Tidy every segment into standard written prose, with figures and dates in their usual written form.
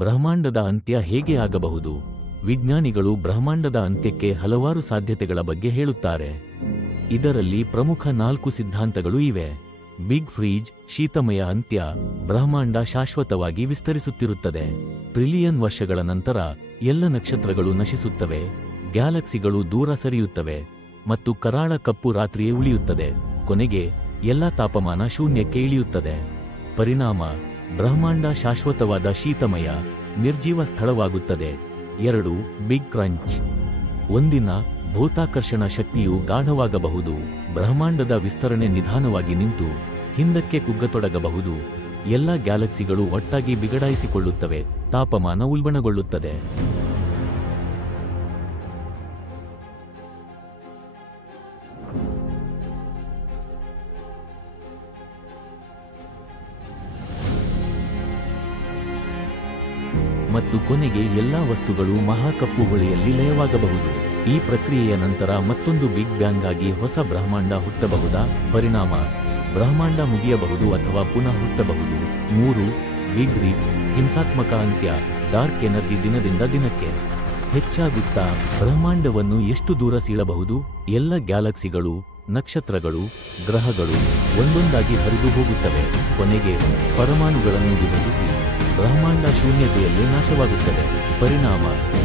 ಬ್ರಹ್ಮಾಂಡದ ಅಂತ್ಯ ಹೇಗೆ ಆಗಬಹುದು? ವಿಜ್ಞಾನಿಗಳು ಬ್ರಹ್ಮಾಂಡದ ಅಂತ್ಯಕ್ಕೆ ಹಲವಾರು ಸಾಧ್ಯತೆಗಳ ಬಗ್ಗೆ ಹೇಳುತ್ತಾರೆ. ಇದರಲ್ಲಿ ಪ್ರಮುಖ 4 ಸಿದ್ಧಾಂತಗಳು ಇವೆ. ಬಿಗ್ ಫ್ರೀಜ್, ಶೀತಮಯ ಅಂತ್ಯ, ಬ್ರಹ್ಮಾಂಡ ಶಾಶ್ವತವಾಗಿ ವಿಸ್ತರಿಸುತ್ತಿರುತ್ತದೆ, ಟ್ರಿಲಿಯನ್ ವರ್ಷಗಳ ನಂತರ ಎಲ್ಲ ನಕ್ಷತ್ರಗಳು ನಶಿಸುತ್ತವೆ, ಗ್ಯಾಲಕ್ಸಿಗಳು ದೂರ ಸರಿಯುತ್ತವೆ ಮತ್ತು ಕರಾಳ ಕಪ್ಪು ರಾತ್ರಿಯೇ ಉಳಿಯುತ್ತದೆ, ಕೊನೆಗೆ ಎಲ್ಲ ತಾಪಮಾನ ಶೂನ್ಯಕ್ಕೆ ಇಳಿಯುತ್ತದೆ. ಪರಿಣಾಮ: ಬ್ರಹ್ಮಾಂಡ ಶಾಶ್ವತವಾದ ಶೀತಮಯ, ನಿರ್ಜೀವ ಸ್ಥಳವಾಗುತ್ತದೆ. 2. Big crunch. ಒಂದಿನ ಭೂತಾಕರ್ಷಣ ಶಕ್ತಿಯು ಗಾಢವಾಗಬಹುದು, ಬ್ರಹ್ಮಾಂಡದ ವಿಸ್ತರಣೆ ನಿಧಾನವಾಗಿ ನಿಂತು ಹಿಂದಕ್ಕೆ ಕುಗ್ಗತೊಡಗಬಹುದು, ಎಲ್ಲ ಗ್ಯಾಲಕ್ಸಿಗಳು ಒಟ್ಟಾಗಿ ಬಿಗಡಾಯಿಸಿಕೊಳ್ಳುತ್ತವೆ, ತಾಪಮಾನ ಉಲ್ಬಣಗೊಳ್ಳುತ್ತದೆ. ಮತ್ತು ಕೊನೆಗೆ ಎಲ್ಲಾ ವಸ್ತುಗಳು ಮಹಾಕಪ್ಪು ಹೊಳೆಯಲ್ಲಿ ಲಯವಾಗಬಹುದು. ಈ ಪ್ರಕ್ರಿಯೆಯ ನಂತರ ಮತ್ತೊಂದು ಬಿಗ್ ಬ್ಯಾಂಗ್ ಆಗಿ ಹೊಸ ಬ್ರಹ್ಮಾಂಡ ಹುಟ್ಟಬಹುದಾ? ಪರಿಣಾಮ: ಬ್ರಹ್ಮಾಂಡ ಮುಗಿಯಬಹುದು ಅಥವಾ ಪುನಃ ಹುಟ್ಟಬಹುದು. 3. ಬಿಗ್ ರಿಪ್, ಹಿಂಸಾತ್ಮಕ ಅಂತ್ಯ, ಡಾರ್ಕ್ ಎನರ್ಜಿ ದಿನದಿಂದ ದಿನಕ್ಕೆ ಹೆಚ್ಚಾಗುತ್ತಾ ಬ್ರಹ್ಮಾಂಡವನ್ನು ಎಷ್ಟು ದೂರ ಸೀಳಬಹುದು? ಎಲ್ಲ ಗ್ಯಾಲಕ್ಸಿಗಳು, ನಕ್ಷತ್ರಗಳು, ಗ್ರಹಗಳು ಒಂದೊಂದಾಗಿ ಹರಿದು ಹೋಗುತ್ತವೆ, ಕೊನೆಗೆ ಪರಮಾಣುಗಳನ್ನು ವಿಭಜಿಸಿ ಬ್ರಹ್ಮಾಂಡ ಶೂನ್ಯತೆಯಲ್ಲೇ ನಾಶವಾಗುತ್ತದೆ. ಪರಿಣಾಮ: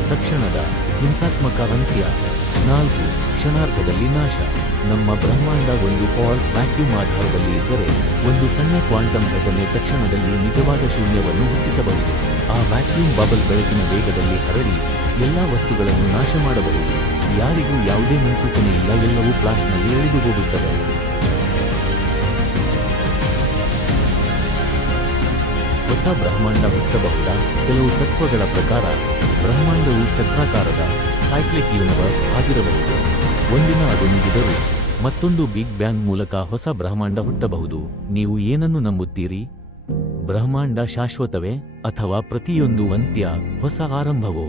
ತಕ್ಷಣದ ಹಿಂಸಾತ್ಮಕ ಅಂತ್ಯ. 4. ಕ್ಷಣಾರ್ಧದಲ್ಲಿ ನಾಶ. ನಮ್ಮ ಬ್ರಹ್ಮಾಂಡ ಒಂದು ಫಾಲ್ಸ್ ವ್ಯಾಕ್ಯೂಮ್ ಆಧಾರದಲ್ಲಿ ಇದ್ದರೆ, ಒಂದು ಸಣ್ಣ ಕ್ವಾಂಟಮ್ ಘಟನೆ ತಕ್ಷಣದಲ್ಲಿ ನಿಜವಾದ ಶೂನ್ಯವನ್ನು ಹುಟ್ಟಿಸಬಹುದು. ಆ ವ್ಯಾಕ್ಯೂಮ್ ಬಬಲ್ ಬೆಳಕಿನ ವೇಗದಲ್ಲಿ ಹರಡಿ ಎಲ್ಲಾ ವಸ್ತುಗಳನ್ನು ನಾಶ ಮಾಡಬಹುದು. ಯಾರಿಗೂ ಯಾವುದೇ ಮುನ್ಸೂಚನೆ ಇಲ್ಲ, ಎಲ್ಲವೂ ಫ್ಲಾಶ್ನಲ್ಲಿ ಎಳೆದು ಹೋಗುತ್ತದೆ. ಹೊಸ ಬ್ರಹ್ಮಾಂಡ ಹುಟ್ಟಬಹುದಾ? ಕೆಲವು ತತ್ವಗಳ ಪ್ರಕಾರ ಬ್ರಹ್ಮಾಂಡವು ಚಕ್ರಾಕಾರದ ಸೈಕ್ಲಿಕ್ ಯೂನಿವರ್ಸ್ ಆಗಿರಬಹುದು. ಒಂದಿನ ಅದು ಮುಗಿದರೂ ಮತ್ತೊಂದು ಬಿಗ್ ಬ್ಯಾಂಗ್ ಮೂಲಕ ಹೊಸ ಬ್ರಹ್ಮಾಂಡ ಹುಟ್ಟಬಹುದು. ನೀವು ಏನನ್ನು ನಂಬುತ್ತೀರಿ? ಬ್ರಹ್ಮಾಂಡ ಶಾಶ್ವತವೇ ಅಥವಾ ಪ್ರತಿಯೊಂದು ಅಂತ್ಯ ಹೊಸ ಆರಂಭವೋ?